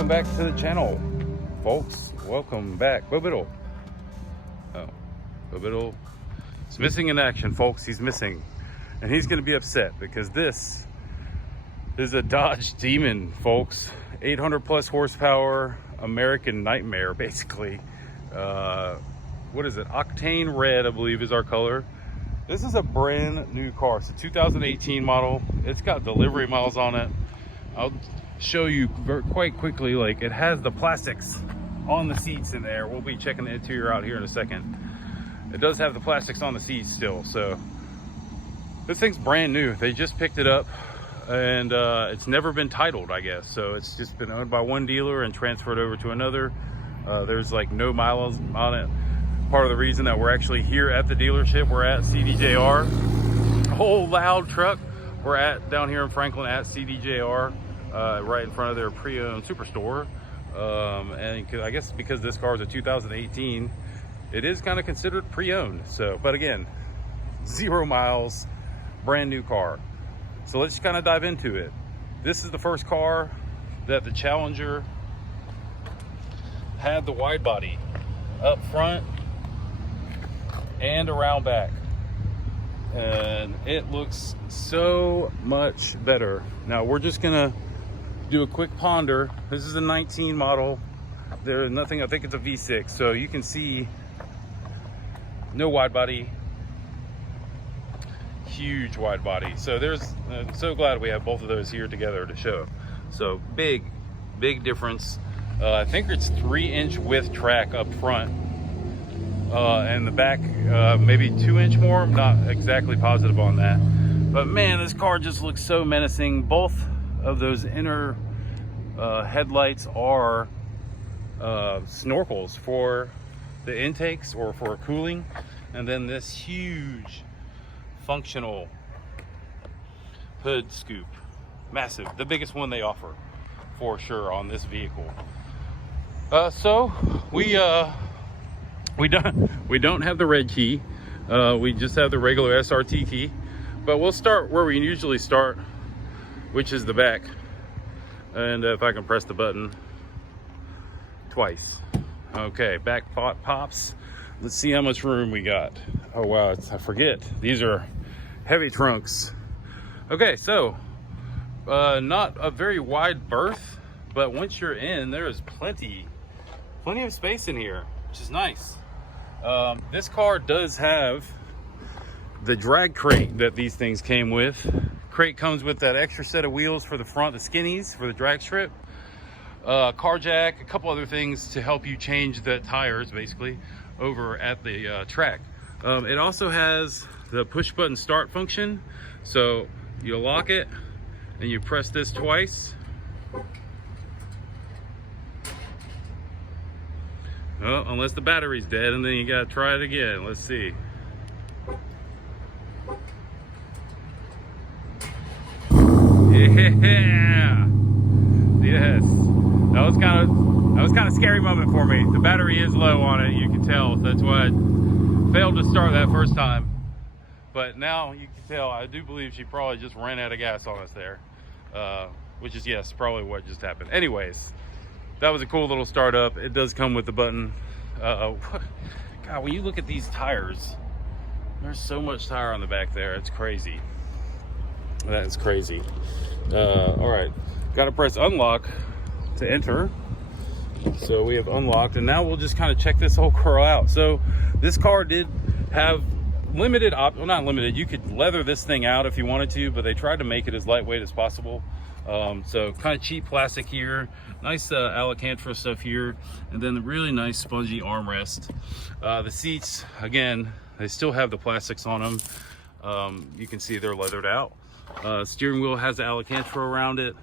welcome back to the channel, folks. Welcome back. Bobiddle. Oh, Bobiddle is missing in action, folks. He's missing, and he's going to be upset because this is a Dodge Demon, folks. 800 plus horsepower, American nightmare, basically. What is it? Octane Red, I believe, is our color. This is a brand new car. It's a 2018 model. It's got delivery miles on it. I'll show you quite quickly. Like, it has the plastics on the seats in there. We'll be checking the interior out here in a second. It does have the plastics on the seats still. So this thing's brand new. They just picked it up, and it's never been titled, I guess. So it's just been owned by one dealer and transferred over to another. There's like no miles on it. Part of the reason that we're actually here at the dealership, we're at CDJR. A whole loud truck. We're at down here in Franklin at CDJR, right in front of their pre-owned superstore. And I guess because this car is a 2018, it is kind of considered pre-owned. So, but again, 0 miles, brand new car. So let's just kind of dive into it. This is the first car that the Challenger had the wide body up front and around back, and it looks so much better. Now we're just gonna do a quick ponder. This is a 19 model. There's nothing, I think it's a V6, so you can see no wide body, huge wide body. So I'm so glad we have both of those here together to show. So big difference. I think it's 3-inch width track up front, and the back maybe 2-inch more. I'm not exactly positive on that, but man, this car just looks so menacing. Both of those inner headlights are snorkels for the intakes or for cooling, and then this huge functional hood scoop, massive, the biggest one they offer for sure on this vehicle. So we don't have the red key. We just have the regular SRT key, but we'll start where we usually start, which is the back. And if I can press the button twice. Okay, back pops. Let's see how much room we got. Oh wow, I forget, these are heavy trunks. Okay, so not a very wide berth, but once you're in, there is plenty of space in here, which is nice. This car does have the drag crate that these things came with. Crate comes with that extra set of wheels for the front, the skinnies for the drag strip, car jack, a couple other things to help you change the tires basically over at the track. It also has the push button start function. So you lock it and you press this twice. Well, unless the battery's dead, and then you gotta try it again. Let's see. Yeah, yes. That was kind of scary moment for me. The battery is low on it, you can tell. So that's why I failed to start that first time. But now you can tell, I do believe she probably just ran out of gas on us there, which is, yes, probably what just happened. Anyways. That was a cool little startup. It does come with the button. God, when you look at these tires, there's so much tire on the back there. It's crazy. That is crazy. All right, got to press unlock to enter. So we have unlocked, and now we'll just kind of check this whole car out. So this car did have limited well, not limited. You could leather this thing out if you wanted to, but they tried to make it as lightweight as possible. So kind of cheap plastic here, nice Alcantara stuff here, and then the really nice spongy armrest. The seats, again, they still have the plastics on them. You can see they're leathered out. Steering wheel has the Alcantara around it.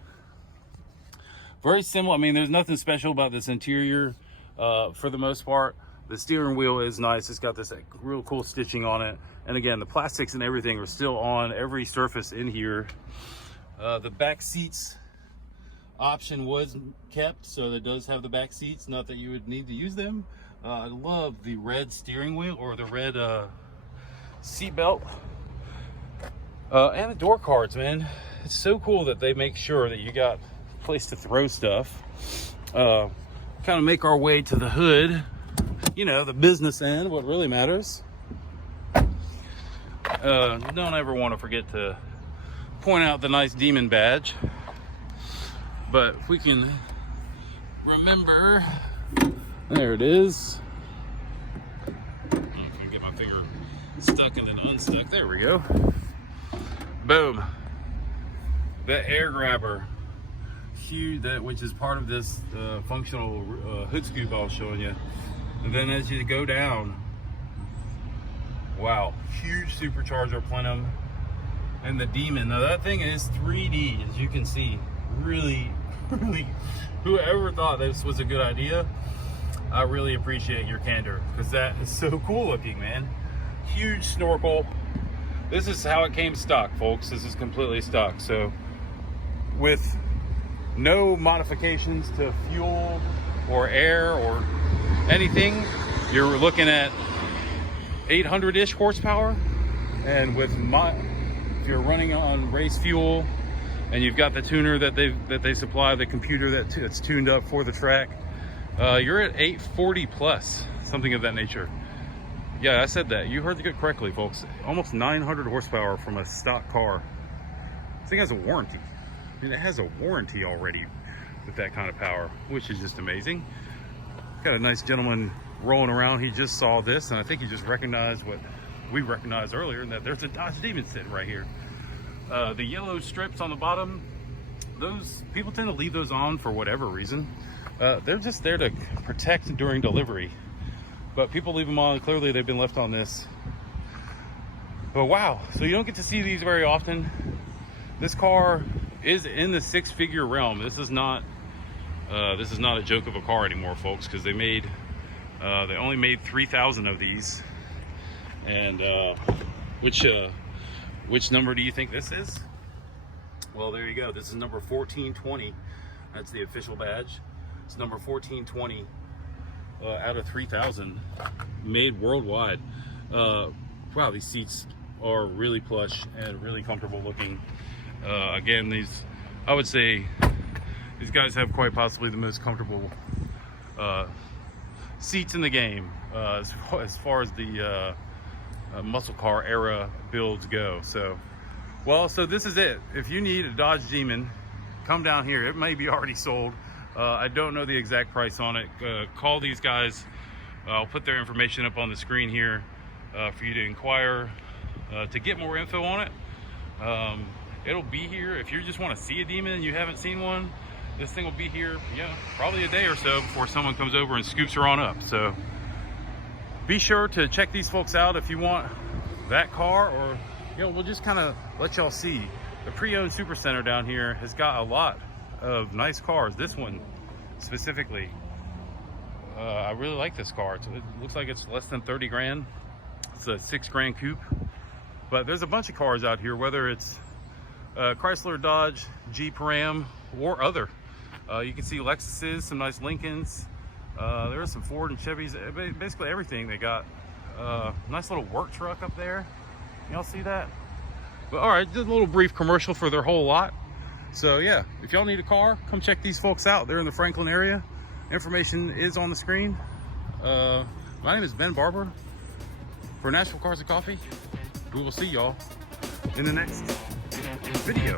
Very similar. I mean, there's nothing special about this interior for the most part. The steering wheel is nice. It's got this real cool stitching on it. And again, the plastics and everything are still on every surface in here. The back seats option was kept, so it does have the back seats. Not that you would need to use them. I love the red steering wheel, or the red seat belt, and the door cards, man. It's so cool that they make sure that you got a place to throw stuff. kind of make our way to the hood, you know, the business end, what really matters. Don't ever want to forget to point out the nice Demon badge, but if we can remember, there it is. I can get my finger stuck and then unstuck. There we go. Boom. The air grabber, huge, which is part of this functional hood scoop I was showing you. And then as you go down, wow, huge supercharger plenum. And the Demon, now that thing is 3D, as you can see. Really, whoever thought this was a good idea, I really appreciate your candor, because that is so cool looking, man. Huge snorkel. This is how it came stock, folks. This is completely stock. So with no modifications to fuel or air or anything, you're looking at 800-ish horsepower. And with if you're running on race fuel and you've got the tuner that they supply, the computer that's tuned up for the track, you're at 840 plus, something of that nature. Yeah, I said that. You heard it correctly, folks. Almost 900 horsepower from a stock car. This thing has a warranty. I mean, it has a warranty already with that kind of power, which is just amazing. Got a nice gentleman rolling around. He just saw this, and I think he just recognized what we recognized earlier, and that there's a Dodge Demon sitting right here. The yellow strips on the bottom, those people tend to leave those on for whatever reason. They're just there to protect during delivery, but people leave them on. Clearly they've been left on this. But wow, so you don't get to see these very often. This car is in the six-figure realm. This is not a joke of a car anymore, folks, because they only made 3,000 of these. And which number do you think this is? Well, there you go. This is number 1420. That's the official badge. It's number 1420 out of 3,000 made worldwide. Wow, these seats are really plush and really comfortable looking. Again, I would say these guys have quite possibly the most comfortable seats in the game as far as the muscle car era builds go. So this is it. If you need a Dodge Demon, come down here. It may be already sold. I don't know the exact price on it. Call these guys. I'll put their information up on the screen here for you to inquire to get more info on it. It'll be here. If you just want to see a Demon and you haven't seen one, this thing will be here, yeah, probably a day or so before someone comes over and scoops her on up. So be sure to check these folks out if you want that car, or we'll just kind of let y'all see. The pre-owned super center down here has got a lot of nice cars. This one specifically, I really like this car. It looks like it's less than 30 grand. It's a $6 grand coupe, but there's a bunch of cars out here, whether it's Chrysler, Dodge, Jeep, Ram, or other. You can see Lexuses, some nice Lincolns. There are some Ford and Chevys, basically everything. They got nice little work truck up there. Y'all see that? But all right, just a little brief commercial for their whole lot. So yeah, if y'all need a car, come check these folks out. They're in the Franklin area. Information is on the screen. My name is Ben Barber for Nashville Cars and Coffee. We will see y'all in the next video.